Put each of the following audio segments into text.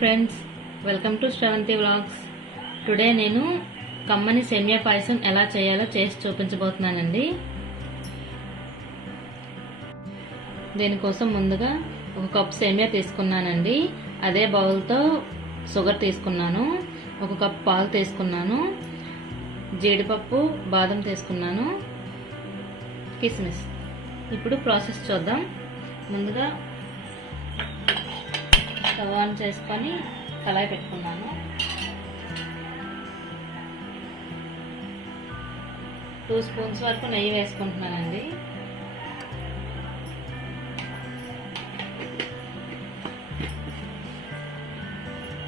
Friends, welcome to Sravanthi vlogs. Today నేను కమ్మని సెమియా పాయసం ఎలా చేయాలో చేసి చూపించబోతున్నానండి. దీనికోసం ముందుగా ఒక కప్ సేమియా తీసుకున్నానండి. అదే బౌల్తో షుగర్ తీసుకున్నాను, ఒక కప్ పాలు తీసుకున్నాను, జీడిపప్పు, బాదం తీసుకున్నాను, కిస్మిస్. ఇప్పుడు ప్రాసెస్ చూద్దాం. ముందుగా స్టవ్ ఆన్ చేసుకొని కళాయి పెట్టుకున్నాను. టూ స్పూన్స్ వరకు నెయ్యి వేసుకుంటున్నానండి.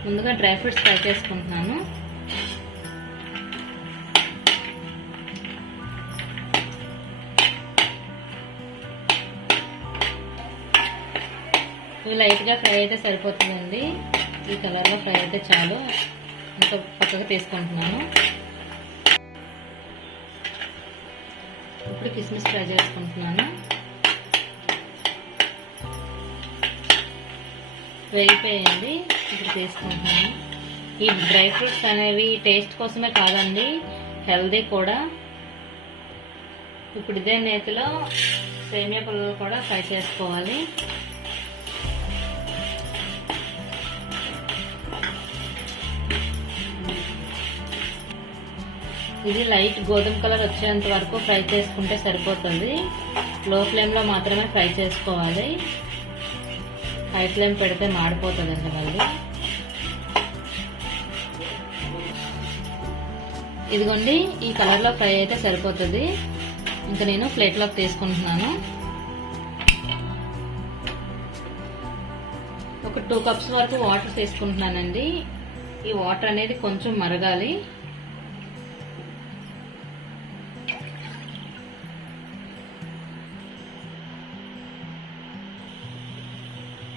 ముందుగా డ్రై ఫ్రూట్స్ ఫ్రై చేసుకుంటున్నాను. ఇవి లైట్గా ఫ్రై అయితే సరిపోతుందండి. ఈ కలర్లో ఫ్రై అయితే చాలు. ఇంకా పక్కకు తీసుకుంటున్నాను. ఇప్పుడు కిస్మిస్ ఫ్రై చేసుకుంటున్నాను. వేగిపోయింది, ఇప్పుడు తీసుకుంటున్నాను. ఈ డ్రై ఫ్రూట్స్ అనేవి టేస్ట్ కోసమే కాదండి, హెల్దీ కూడా. ఇప్పుడు ఇదే నేతిలో సేమియా పుల్లలు కూడా ఫ్రై చేసుకోవాలి. ఇది లైట్ గోధుమ కలర్ వచ్చేంత వరకు ఫ్రై చేసుకుంటే సరిపోతుంది. లో ఫ్లేమ్లో మాత్రమే ఫ్రై చేసుకోవాలి. హై ఫ్లేమ్ పెడితే మాడిపోతుందండి మళ్ళీ. ఇదిగోండి, ఈ కలర్లో ఫ్రై అయితే సరిపోతుంది. ఇంకా నేను ప్లేట్లోకి తీసుకుంటున్నాను. ఒక 2 కప్స్ వరకు వాటర్ తీసుకుంటున్నానండి. ఈ వాటర్ అనేది కొంచెం మరగాలి.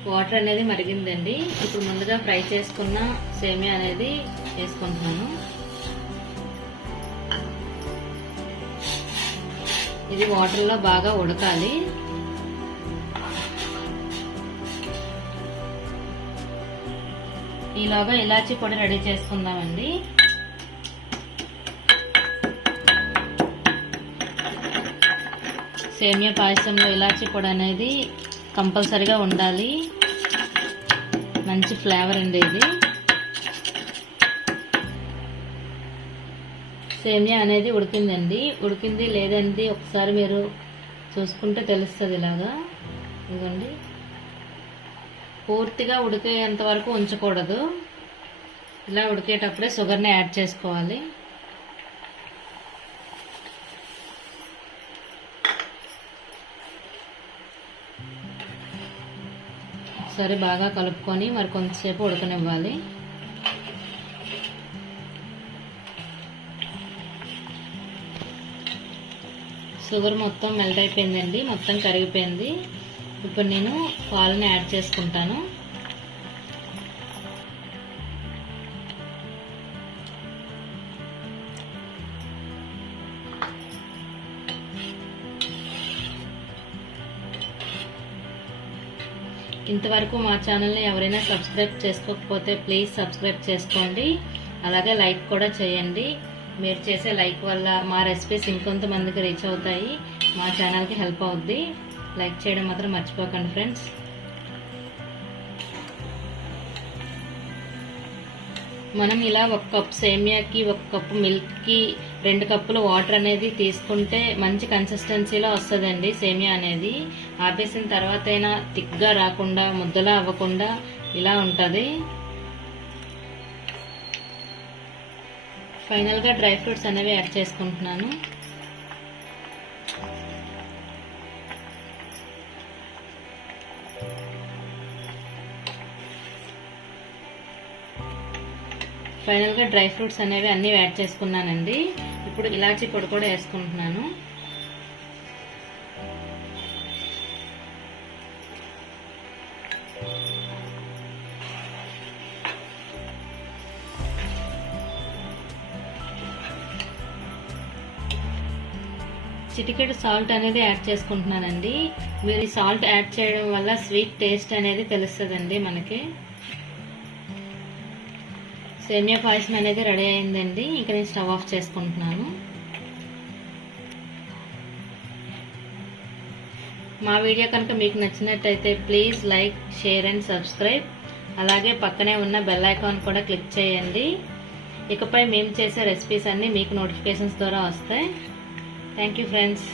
వాటర్ అనేది మరిగిందండి. ఇప్పుడు ముందుగా ఫ్రై చేసుకున్న సేమియా అనేది వేసుకుంటున్నాను. ఇది వాటర్లో బాగా ఉడకాలి. ఈలోగా ఇలాచీ పొడి రెడీ చేసుకుందామండి. సేమియా పాయసంలో ఇలాచీ పొడి అనేది కంపల్సరిగా ఉండాలి. మంచి ఫ్లేవర్ అండి ఇది. సేమియా అనేది ఉడికిందండి. ఉడికింది లేదండి ఒకసారి మీరు చూసుకుంటే తెలుస్తుంది. ఇలాగా ఇదిగోండి, పూర్తిగా ఉడికేంత వరకు ఉంచకూడదు. ఇలా ఉడికేటప్పుడే షుగర్ని యాడ్ చేసుకోవాలి. సరే బాగా కలుపుకొని మరి కొంతసేపు ఉడకనివ్వాలి. షుగర్ మొత్తం మెల్ట్ అయిపోయిందండి, మొత్తం కరిగిపోయింది. ఇప్పుడు నేను పాలని యాడ్ చేసుకుంటాను. ఇంతవరకు మా ఛానల్ని ఎవరైనా సబ్స్క్రైబ్ చేసుకోకపోతే ప్లీజ్ సబ్స్క్రైబ్ చేసుకోండి. అలాగే లైక్ కూడా చేయండి. మీరు చేసే లైక్ వల్ల మా రెసిపీస్ ఇంకొంతమందికి రీచ్ అవుతాయి, మా ఛానల్కి హెల్ప్ అవుద్ది. లైక్ చేయడం మాత్రం మర్చిపోకండి ఫ్రెండ్స్. మనం ఇలా 1 కప్ సేమియాకి 1 కప్పు మిల్క్కి 2 కప్పులు వాటర్ అనేది తీసుకుంటే మంచి కన్సిస్టెన్సీలో వస్తుందండి సేమియా అనేది. ఆపేసిన తర్వాత అయినా థిక్గా రాకుండా, ముద్దలా అవ్వకుండా ఇలా ఉంటుంది. ఫైనల్గా డ్రై ఫ్రూట్స్ అనేవి యాడ్ చేసుకుంటున్నాను. ఫైనల్గా డ్రై ఫ్రూట్స్ అనేవి అన్నీ యాడ్ చేసుకున్నానండి. ఇప్పుడు ఇలాచీ పొడి కూడా వేసుకుంటున్నాను. చిటికెడు సాల్ట్ అనేది యాడ్ చేసుకుంటున్నానండి. మీరు ఈ సాల్ట్ యాడ్ చేయడం వల్ల స్వీట్ టేస్ట్ అనేది తెలుస్తుందండి మనకి. సేమియా పాయసం అనేది రెడీ అయిందండి. ఇంకా నేను స్టవ్ ఆఫ్ చేసుకుంటున్నాను. మా వీడియో కనుక మీకు నచ్చినట్టయితే please like, share and subscribe. అలాగే పక్కనే ఉన్న బెల్ ఐకాన్ కూడా క్లిక్ చేయండి. ఇకపై మేము చేసే రెసిపీస్ అన్నీ మీకు నోటిఫికేషన్స్ ద్వారా వస్తాయి. Thank you friends.